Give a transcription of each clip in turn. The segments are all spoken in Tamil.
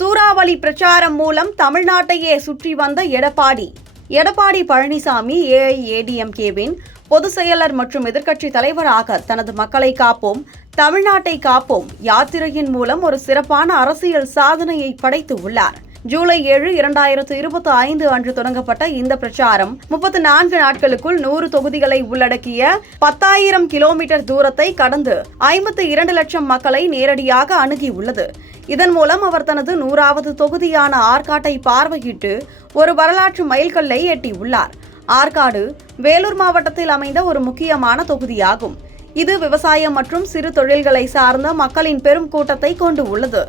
சூறாவளி பிரச்சாரம் மூலம் தமிழ்நாட்டையே சுற்றி வந்த எடப்பாடி பழனிசாமி ஏஐஏடிஎம்கேவின் பொதுச் செயலர் மற்றும் எதிர்க்கட்சித் தலைவராக தனது மக்களை காப்போம், தமிழ்நாட்டை காப்போம் யாத்திரையின் மூலம் ஒரு சிறப்பான அரசியல் சாதனையை படைத்து உள்ளார். ஜூலை 7, 2025 அன்று தொடங்கப்பட்ட இந்த பிரச்சாரம் 34 நாட்களுக்குள் 100 தொகுதிகளை உள்ளடக்கிய 10,000 கிலோமீட்டர் தூரத்தை கடந்து 52 லட்சம் மக்களை நேரடியாக அணுகியுள்ளது. இதன் மூலம் அவர் தனது 100வது தொகுதியான ஆற்காட்டை பார்வையிட்டு ஒரு வரலாற்று மைல்கல்லை எட்டியுள்ளார். ஆற்காடு வேலூர் மாவட்டத்தில் அமைந்த ஒரு முக்கியமான தொகுதியாகும். இது விவசாயம் மற்றும் சிறு தொழில்களை சார்ந்த மக்களின் பெரும் கூட்டத்தை கொண்டு உள்ளது.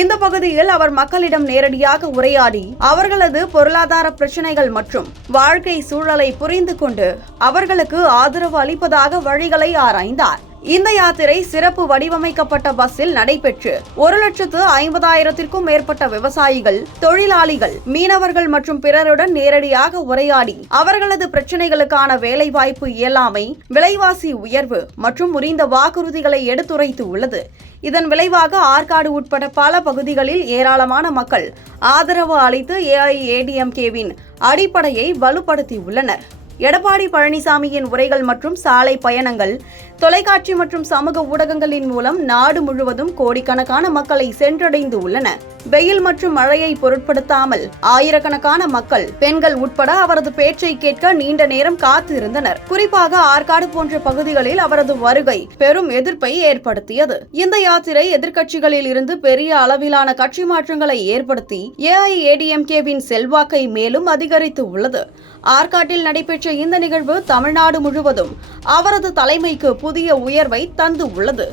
இந்த பகுதியில் அவர் மக்களிடம் நேரடியாக உரையாடி அவர்களது பொருளாதார பிரச்சனைகள் மற்றும் வாழ்க்கை சூழலை புரிந்து கொண்டு அவர்களுக்கு ஆதரவு அளிப்பதாக வழிகளை ஆராய்ந்தார். இந்த யாத்திரை சிறப்பு வடிவமைக்கப்பட்ட பஸ்ஸில் நடைபெற்று 1,50,000க்கும் மேற்பட்ட விவசாயிகள், தொழிலாளிகள், மீனவர்கள் மற்றும் பிறருடன் நேரடியாக உரையாடி அவர்களது பிரச்சனைகளுக்கான வேலைவாய்ப்பு இயலாமை, விலைவாசி உயர்வு மற்றும் முறிந்த வாக்குறுதிகளை எடுத்துரைத்து உள்ளது. இதன் விளைவாக ஆற்காடு உட்பட பல பகுதிகளில் ஏராளமான மக்கள் ஆதரவு அளித்து ஏஐஏடிஎம்கேவின் அடிப்படையை வலுப்படுத்தியுள்ளனர். எடப்பாடி பழனிசாமியின் உரைகள் மற்றும் சாலை பயணங்கள், தொலைக்காட்சி மற்றும் சமூக ஊடகங்களின் மூலம் நாடு முழுவதும் கோடிக்கணக்கான மக்களை சென்றடைந்து உள்ளன. வெயில் மற்றும் மழையை பொருட்படுத்தாமல் ஆயிரக்கணக்கான மக்கள், பெண்கள் உட்பட அவரது பேச்சை கேட்க நீண்ட நேரம் காத்து இருந்தனர். குறிப்பாக ஆற்காடு போன்ற பகுதிகளில் அவரது வருகை பெரும் எதிர்ப்பை ஏற்படுத்தியது. இந்த யாத்திரை எதிர்க்கட்சிகளில் இருந்து பெரிய அளவிலான கட்சி மாற்றங்களை ஏற்படுத்தி ஏஐஏடிஎம்கேவின் செல்வாக்கை மேலும் அதிகரித்து உள்ளது. ஆற்காட்டில் நடைபெற்ற இந்த நிகழ்வு தமிழ்நாடு முழுவதும் அவரது தலைமைக்கு புதிய உயர்வை தந்து உள்ளது.